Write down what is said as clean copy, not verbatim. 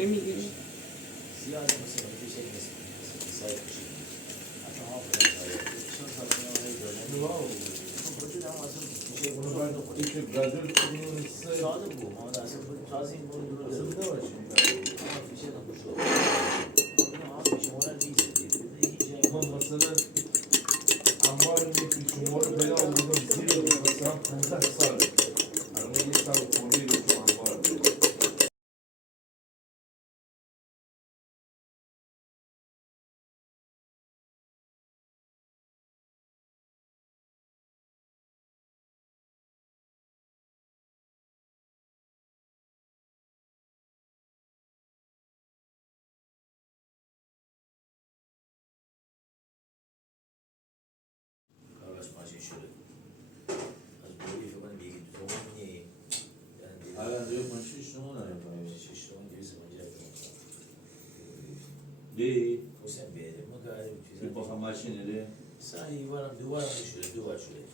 داره میگیره. زیاده مثلا میشه مثلا سایت میشه حتی ها بدن سایت شون سایت های داره واو وجود هم اصلا میشه اونو بعد که گازل کنیم ساده بود ما اصلا تازه این بود رو اصلا نباشیم ما میشه نبوشو ما میشه ولا لیز ما مثلا انبار میگی شما رو پیدا بودم زیر مثلا 15 ساله الان یه سال خوری رو تو انبار بود کارش ماشین شده از بودی فکر کنم یکی دو تومن نی الان دیگه ماشین شما نمی‌کنید شش تومن 250 دی حسین بیده ما کاری که با هم ماشین ده سعی بارم دوباره شده